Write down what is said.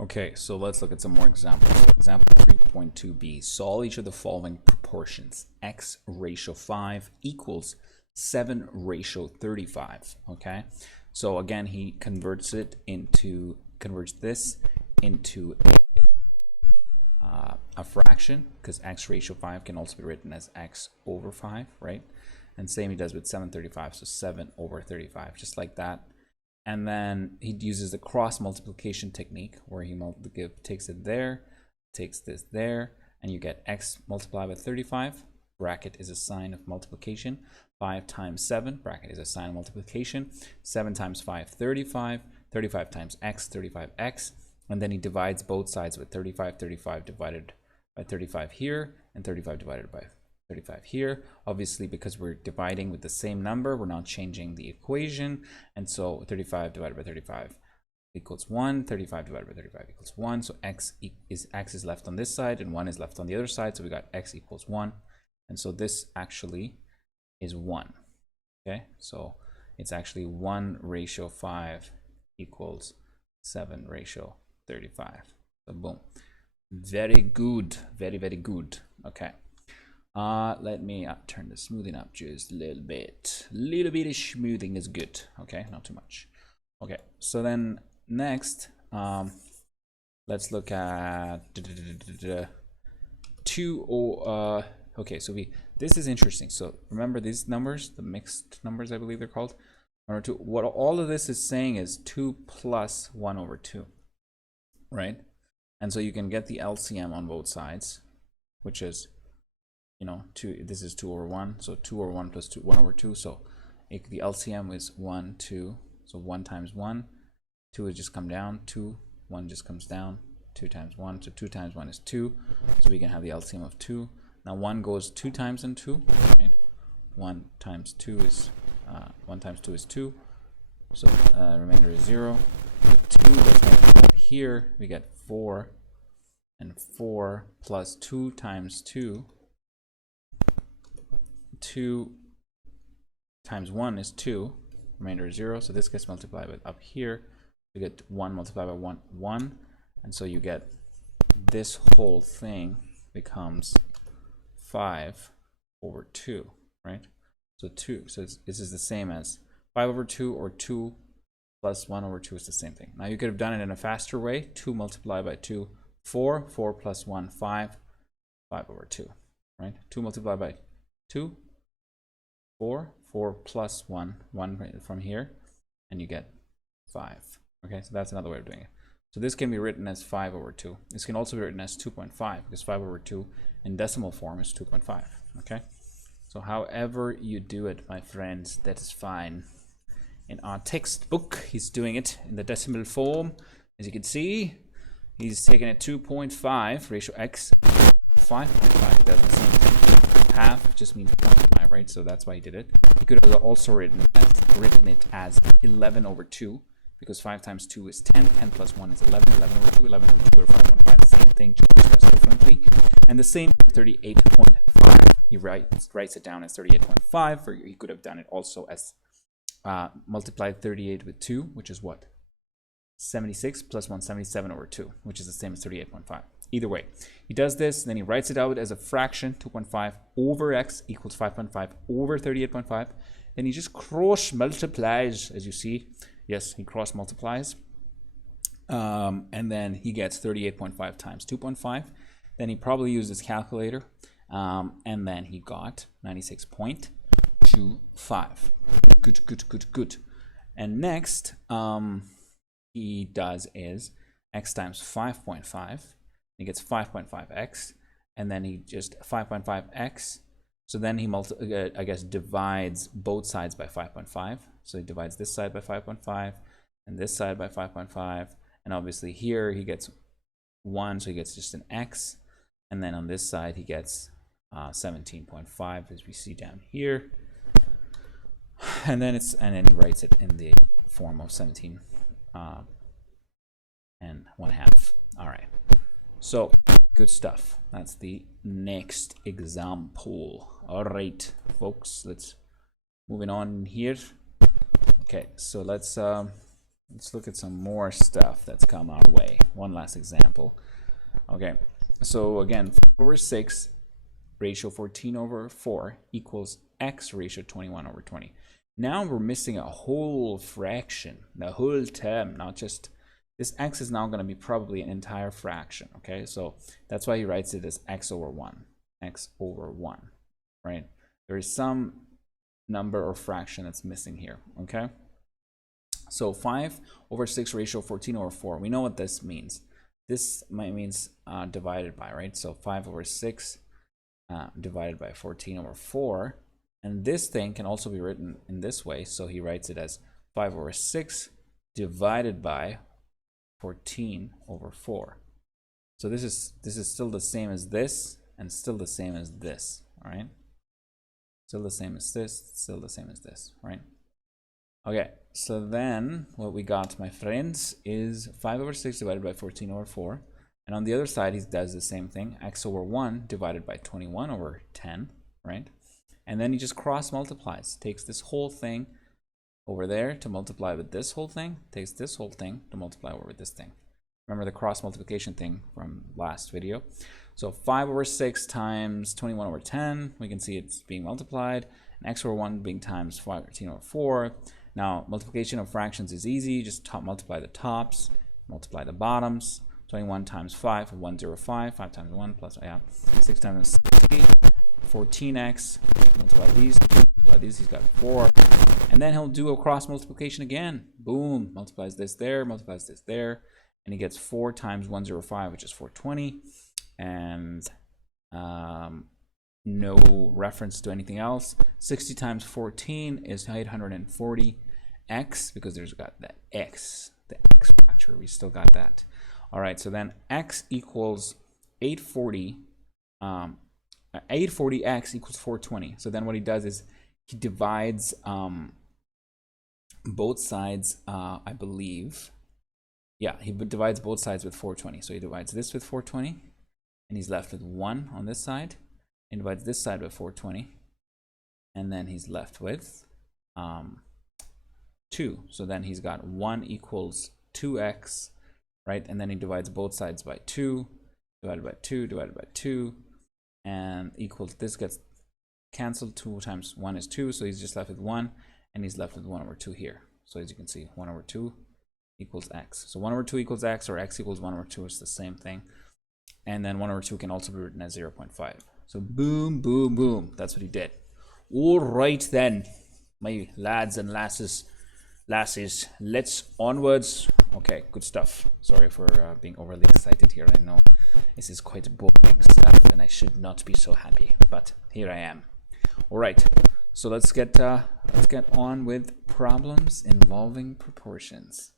Okay, so let's look at some more examples. Example 3.2b. Solve each of the following proportions. X ratio 5 equals 7 ratio 35. Okay, so again, he converts this into a fraction, because x ratio 5 can also be written as x over 5, right? And same he does with 7/35, so 7 over 35, just like that. And then he uses the cross multiplication technique, where he takes it there, takes this there, and you get x multiplied by 35, bracket is a sign of multiplication, 5 times 7, bracket is a sign of multiplication, 7 times 5, 35, 35 times x, 35x, and then he divides both sides with 35, 35 divided by 35 here, and 35 divided by 35 here. Obviously, because we're dividing with the same number, we're not changing the equation, and so 35 divided by 35 equals 1, 35 divided by 35 equals 1, so x is left on this side and 1 is left on the other side, so we got x equals 1, and so this actually is 1. Okay, so it's actually 1 ratio 5 equals 7 ratio 35. So boom, very good, very good. Okay, let me turn the smoothing up just a little bit. Little bit of smoothing is good. Okay, not too much. Okay, so then next, let's look at okay, so this is interesting. So remember these numbers, the mixed numbers, I believe they're called. What all of this is saying is 2 plus 1 over 2, right? And so you can get the LCM on both sides, which is, you know, 2. This is 2 over 1, so 2 over 1 plus 2, 1 over 2. So the LCM is 1, 2. So 1 times 1, 2 would just come down, 2, 1 just comes down, 2 times 1. So 2 times 1 is 2. So we can have the LCM of 2. Now 1 goes 2 times in 2, right? 1 times 2 is 2. So remainder is 0. 2 does not here. We get 4, and 4 plus 2 times 2. 2 times 1 is 2. Remainder is 0. So this gets multiplied with up here. You get 1 multiplied by 1, 1. And so you get this whole thing becomes 5 over 2, right? So 2. So this is the same as 5 over 2, or 2 plus 1 over 2 is the same thing. Now you could have done it in a faster way. 2 multiplied by 2, 4. 4 plus 1, 5. 5 over 2, right? 2 multiplied by 2, 4. 4 plus 1, 1 from here, and you get 5. Okay, so that's another way of doing it. So this can be written as 5 over 2. This can also be written as 2.5, because 5 over 2 in decimal form is 2.5. Okay, so however you do it, my friends, that is fine. In our textbook, he's doing it in the decimal form. As you can see, he's taking it 2.5 ratio x, 5.5 does the same thing. Half just means 0.5, right? So that's why he did it. He could have also written it as 11 over 2, because 5 times 2 is 10. 10 plus 1 is 11. 11 over 2. 11 over 2 or 5.5. Same thing, just expressed differently. And the same 38.5. He writes it down as 38.5. Or he could have done it also as multiplied 38 with 2, which is what? 76 plus 1, 77 over 2, which is the same as 38.5. Either way, he does this, then he writes it out as a fraction, 2.5 over x equals 5.5 over 38.5. Then he just cross multiplies, as you see. Yes, he cross multiplies. And then he gets 38.5 times 2.5. Then he probably used his calculator. And then he got 96.25. Good. And next, he does is x times 5.5. He gets 5.5x, and then he just 5.5x. So then he divides both sides by 5.5. So he divides this side by 5.5 and this side by 5.5. And obviously here he gets 1, so he gets just an x. And then on this side he gets 17.5, as we see down here. And then he writes it in the form of 17 and 1/2. All right. So good stuff. That's the next example. All right, folks, let's moving on here. Okay, so let's Let's look at some more stuff that's come our way. One last example. Okay, so again, 4 over 6 ratio 14 over 4 equals x ratio 21 over 20. Now we're missing a whole fraction, the whole term, not just this. X is now going to be probably an entire fraction. Okay, so that's why he writes it as x over 1, right? There is some number or fraction that's missing here. Okay, so 5 over 6 ratio 14 over 4, we know what this means. This means divided by, right? So 5 over 6 divided by 14 over 4. And this thing can also be written in this way. So he writes it as 5 over 6 divided by 14 over 4. So this is still the same as this, and still the same as this, all right? Still the same as this, still the same as this, right? Okay, so then what we got, my friends, is 5 over 6 divided by 14 over 4. And on the other side, he does the same thing, x over 1 divided by 21 over 10, right? And then he just cross multiplies, takes this whole thing over there to multiply with this whole thing, takes this whole thing to multiply over with this thing. Remember the cross multiplication thing from last video. So 5 over 6 times 21 over 10, we can see it's being multiplied, and x over 1 being times 14 over 4. Now multiplication of fractions is easy, just multiply the tops, multiply the bottoms. 21 times 5, 105, 5 times 1 plus, 6 times 60, 14x, multiply these, he's got 4. And then he'll do a cross multiplication again. Boom, multiplies this there, multiplies this there, and he gets 4 times 105, which is 420. And no reference to anything else. 60 times 14 is 840x, because there's got that x, the x factor, we still got that. All right, so then x equals 840. 840x equals 420. So then what he does is he divides both sides, I believe. Yeah, he divides both sides with 420. So he divides this with 420, and he's left with 1 on this side. He divides this side with 420, and then he's left with 2. So then he's got 1 equals 2x. Right, and then he divides both sides by 2, divided by 2, divided by 2, and equals, this gets canceled. 2 times 1 is 2, so he's just left with 1, and he's left with 1 over 2 here. So as you can see, 1 over 2 equals x. So 1 over 2 equals x, or x equals 1 over 2 is the same thing. And then 1 over 2 can also be written as 0.5. So boom, boom, boom. That's what he did. All right then, my lads and lasses, let's onwards. Okay, good stuff. Sorry for being overly excited here. I know this is quite boring stuff and I should not be so happy, but here I am. All right, so let's get on with problems involving proportions.